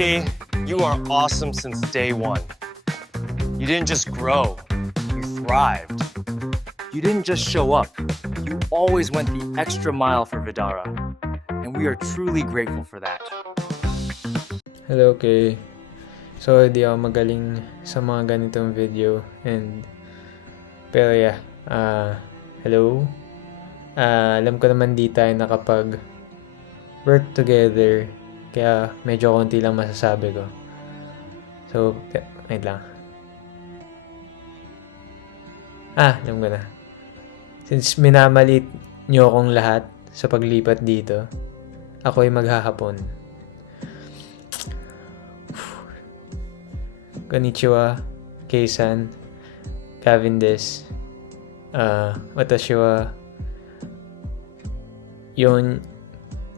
Key, you are awesome since day one. You didn't just grow, you thrived. You didn't just show up, you always went the extra mile for Vidara. And we are truly grateful for that. Hello, Kay. So, di ako magaling sa mga ganitong video pero yeah, hello. Alam ko naman di tayo nakapag work together, kaya medyo konti lang masasabi ko. So, wait lang. Alam ko na. Since minamalit nyo akong lahat sa paglipat dito, ako'y maghahapon. Konnichiwa, Kei-san, Gavin des. Watashi wa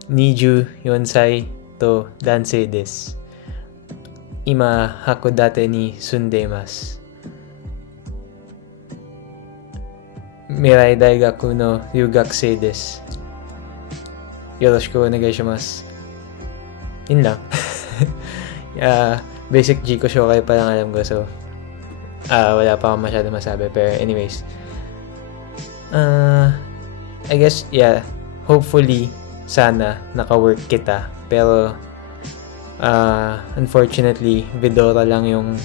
Niju Yonsai to Dansei desu. Ima Hakodate ni sundemasu. Mirai Daigaku no Ryugakusei desu. Yoroshiku onegaishimasu. Yun lang. Basic G ko show kayo pa lang alam ko, so wala pa akong masyado masabi, pero anyways, I guess, yeah, hopefully sana naka-work kita, pero unfortunately Vidora lang yung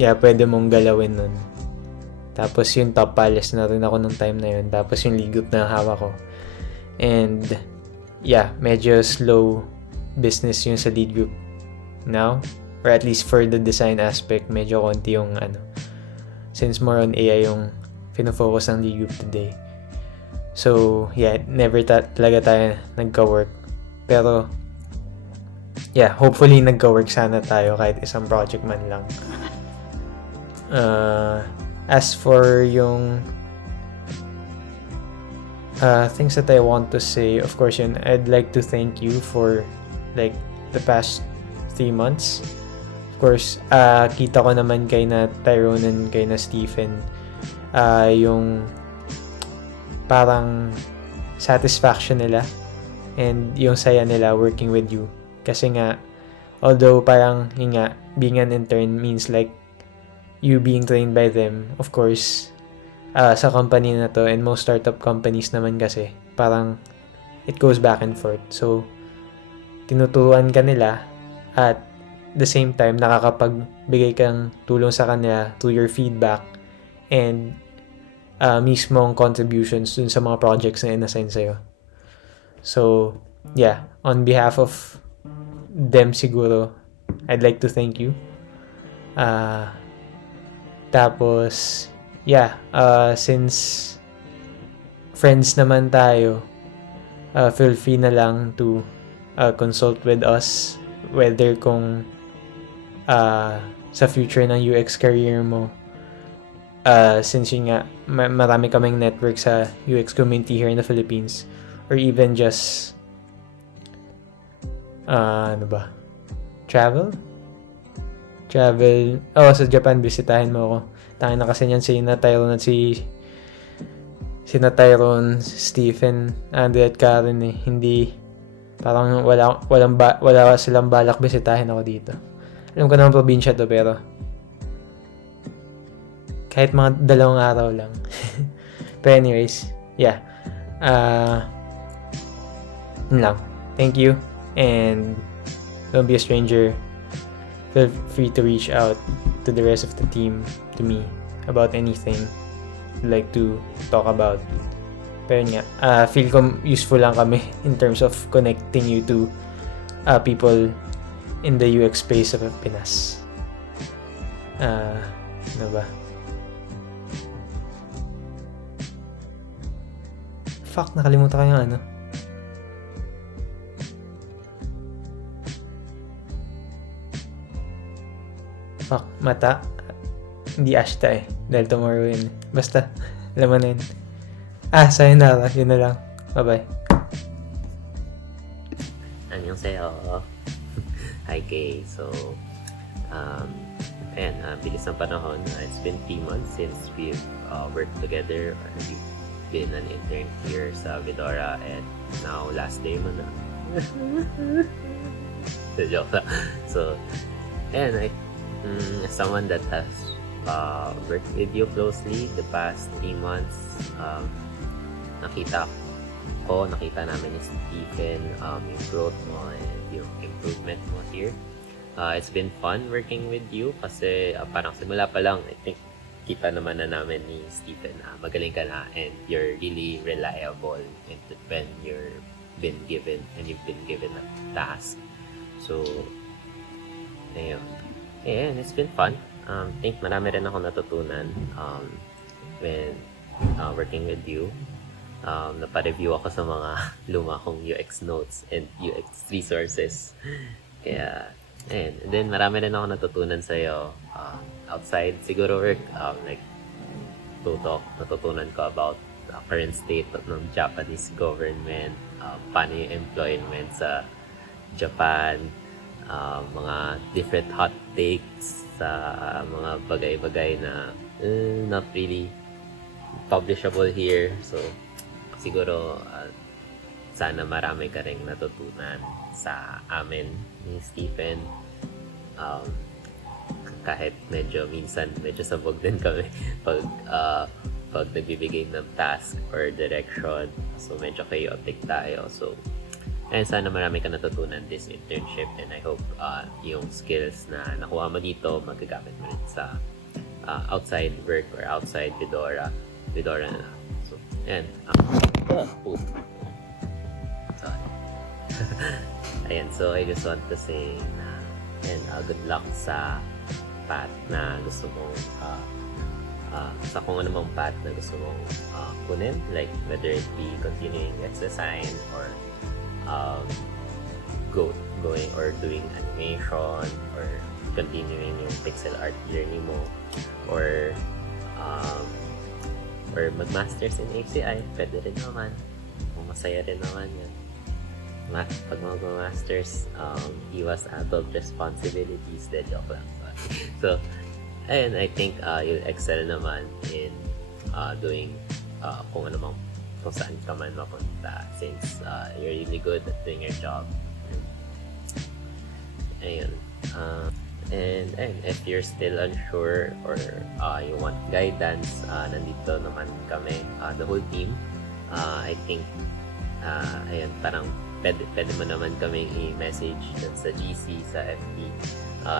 pwede mong galawin nun. Tapos yung top palace na rin ako nung time na yun, tapos yung league group na hawak ko, and medyo slow business yung sa lead group now, or at least for the design aspect, medyo konti yung since more on AI yung pinofocus ng league group today. So never talaga tayo nagka-work, pero hopefully nagka-work sana tayo kahit isang project man lang. As for yung things that I want to say, of course yun, I'd like to thank you for like the past 3 months. Of course, kita ko naman kay na Tyrone and kay na Stephen yung parang satisfaction nila and yung saya nila working with you. Kasi nga, although parang being an intern means like you being trained by them, of course, sa company na to and most startup companies naman kasi, parang it goes back and forth. So, tinuturuan ka nila at the same time, nakakapagbigay kang tulong sa kanila through your feedback and mismong contributions dun sa mga projects na in-assign sa'yo. So, on behalf of them siguro, I'd like to thank you. Tapos, since friends naman tayo, feel free na lang to consult with us, whether kung sa future ng UX career mo, since yun nga marami kaming network sa UX community here in the Philippines, or even just travel sa Japan, bisitahin mo ako. Tangin na kasi niyan si Tyrone at si Tyrone, Stephen, Andre at Karen hindi parang wala silang balak bisitahin ako dito. Alam ko naman probinsya to, pero kahit mga 2 araw lang. But anyways, yun lang. Thank you, and don't be a stranger. Feel free to reach out to the rest of the team, to me, about anything you'd like to talk about. Pero feel ko useful lang kami in terms of connecting you to people in the UX space of Pinas. Ano ba? Fuck, nakalimutan ko yung ano. Fuck, mata. Hindi ashta dahil tomorrow yun. Basta, alam mo na yun. Sayonara. Yun na lang. Bye-bye. Annyeonghaseyo. Hi, Kay. So, bilis ng panahon. It's been 3 months since we've worked together. We've been an intern here sa Vidora, and now last day mo na. Joke lang. So, and as someone that has worked with you closely the past 3 months, nakita namin ni Stephen, yung growth mo and yung improvement mo here. It's been fun working with you kasi parang simula pa lang, I think kita naman na namin ni Stephen, magaling ka na and you're really reliable when you've been given a task. So, ayun. And it's been fun. I think marami rin ako natutunan when working with you. Napa-review ako sa mga luma kong UX notes and UX resources. Kaya, and then marami rin ako natutunan sa'yo outside siguro work. Like, natutunan ko about the current state ng Japanese government, paano yung employment sa Japan, mga different hot takes sa mga bagay-bagay na not really publishable here. So, siguro sana marami ka rin natutunan sa amin ni Stephen. Kahit minsan medyo sabog din kami pag nagbibigay ng task or direction. So, medyo chaotic tayo. So, and sana marami ka natutunan this internship, and I hope yung skills na nakuha mo dito magagamit mo rin sa outside work or outside Vidora na. So, and sorry. Ayan, so I just want to say na and good luck sa path na gusto mong sa kung anumang path na gusto mong kunin, like whether it be continuing design or going or doing animation or continuing yung pixel art journey mo or mag-masters in HCI, pwede rin naman. Masaya rin naman yan. Pag mag-masters, iwas adult responsibilities, joke lang. So, and I think you'll excel naman in doing kung saan ka man mapunta since you're really good at doing your job. Ayun. And if you're still unsure or you want guidance, nandito naman kami, the whole team. I think, ayun, parang pwede mo naman kaming i-message sa GC, sa FB.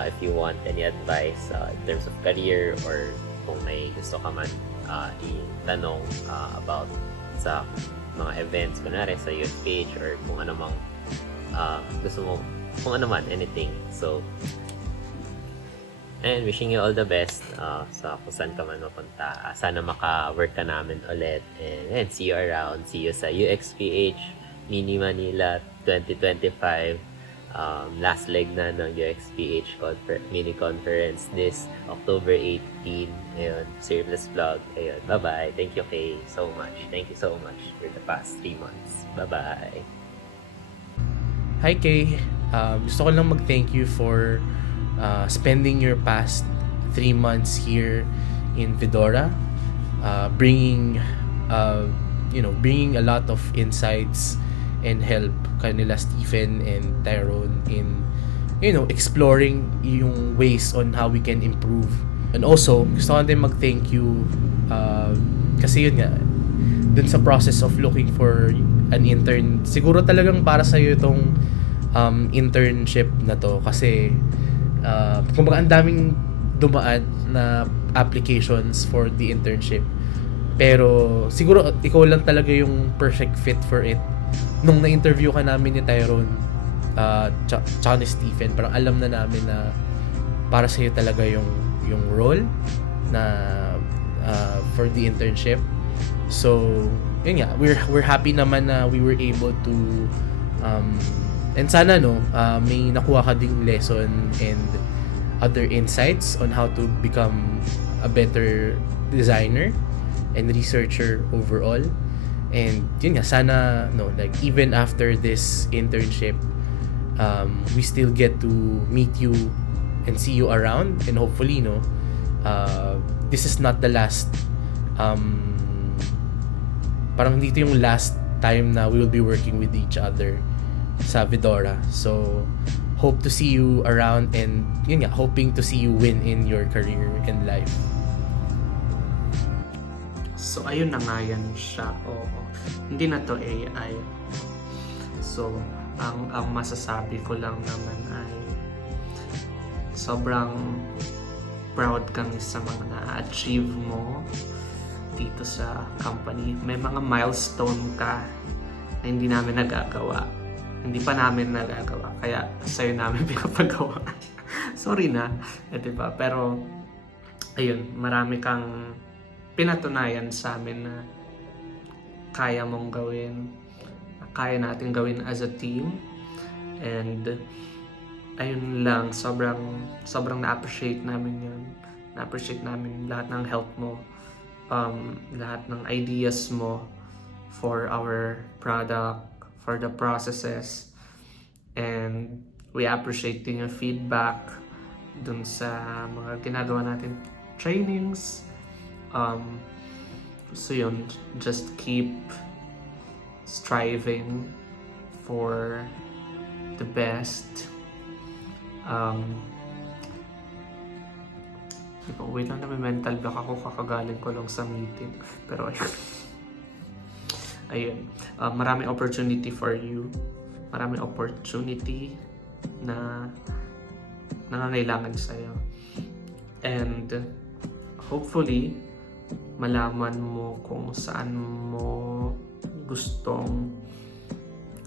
If you want any advice in terms of career or kung may gusto ka man itanong about sa mga events, kunwari sa youth page or kung ano mang gusto mo, kung ano man, anything. So, and wishing you all the best sa kung saan ka man mapunta. Sana maka-work ka namin ulit and see you around. See you sa UXPH Mini Manila 2025. Last leg na ng UXPH mini conference this October 18. Ayun, Serverless Vlog. Ayun, bye-bye. Thank you, Kay, so much. Thank you so much for the past 3 months. Bye-bye. Hi, Kay. Gusto ko lang mag-thank you for spending your past 3 months here in Vidora, bringing a lot of insights and help kanila Stephen and Tyrone in exploring yung ways on how we can improve. And also gusto ko din mag-thank you kasi yun nga, dun sa process of looking for an intern, siguro talagang para sa'yo itong internship na to kasi kumbaga ang daming dumaan na applications for the internship, pero siguro ikaw lang talaga yung perfect fit for it. Nung na-interview ka namin ni Tyrone tsaka ni Stephen, parang alam na namin na para sa'yo talaga yung role na for the internship. So yun nga, we're happy naman na we were able to and sana may nakuha ka ding lesson and other insights on how to become a better designer and researcher overall. And yun nga, sana like even after this internship, we still get to meet you and see you around, and hopefully this is not the last parang dito yung last time na we will be working with each other sa Vidora. So hope to see you around, and yun nga, hoping to see you win in your career and life. So, ayun na nga yan siya. Oo. Hindi na to AI. So, ang masasabi ko lang naman ay sobrang proud kami sa mga na-achieve mo dito sa company. May mga milestone ka na hindi namin nagagawa. Hindi pa namin nagagawa. Kaya sa'yo namin pinapagawa. Sorry na. Diba? Pero, ayun, marami kang pinatunayan sa amin na kaya mong gawin, na kaya natin gawin as a team. And ayun lang, sobrang na-appreciate namin yun. Na-appreciate namin lahat ng help mo, lahat ng ideas mo for our product, for the processes. And we appreciate din yung feedback dun sa mga ginagawa natin trainings. So yun, just keep striving for the best. Wait lang, naman mental block ako, kakagaling ko lang sa meeting. Pero ayun, maraming opportunity for you. Maraming opportunity na nangangailangan sa'yo. And hopefully, malaman mo kung saan mo gustong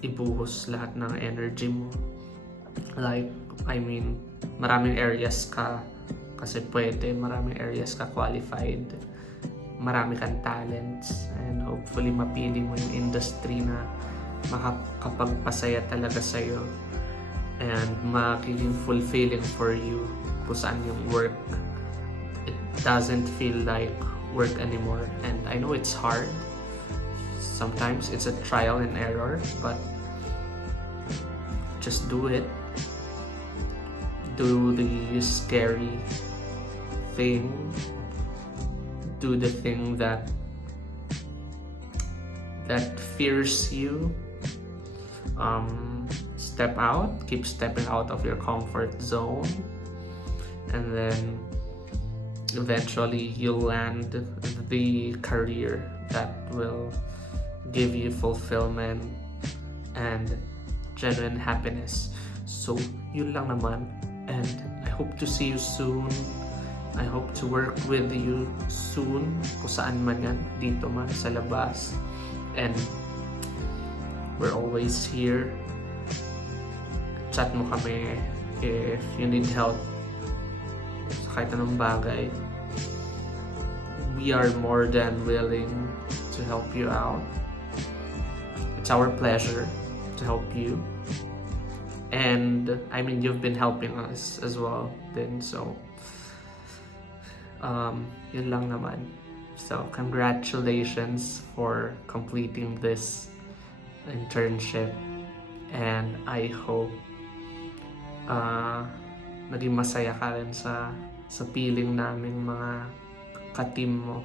ibuhos lahat ng energy mo. Like, I mean, maraming areas ka kasi pwede, maraming areas ka qualified, marami kang talents, and hopefully mapili mo yung industry na makakapagpasaya talaga sa'yo and magiging fulfilling for you kung saan yung work. It doesn't feel like work anymore, and I know it's hard. Sometimes it's a trial and error, but just do it. Do the scary thing. Do the thing that fears you. Step out. Keep stepping out of your comfort zone, and then eventually you'll land the career that will give you fulfillment and genuine happiness. So, yun lang naman. And I hope to see you soon. I hope to work with you soon. Kung saan man yan, dito man, sa labas. And we're always here. Chat mo kami if you need help sa kahit anong bagay. We are more than willing to help you out. It's our pleasure to help you. And I mean, you've been helping us as well then, so yun lang naman. So congratulations for completing this internship, and I hope naging masaya ka rin sa piling naming mga ka-team mo.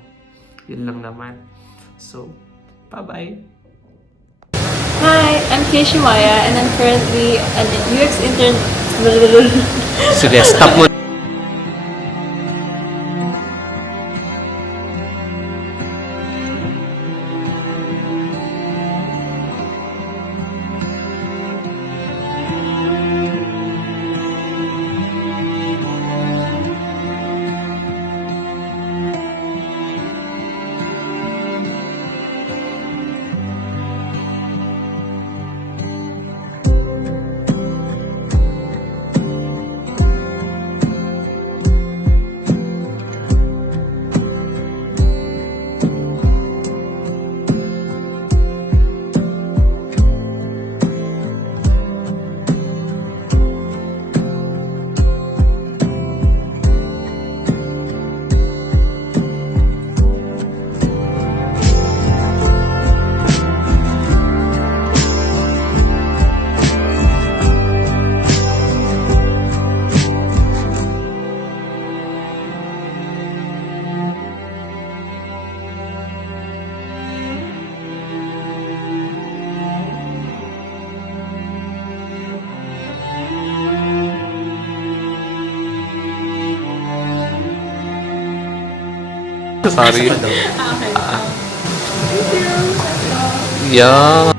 Yun lang naman. So, bye-bye! Hi, I'm Keisha Maya, and I'm currently an UX intern. Sige, stop mo. Sorry. Isa pa daw. Yeah.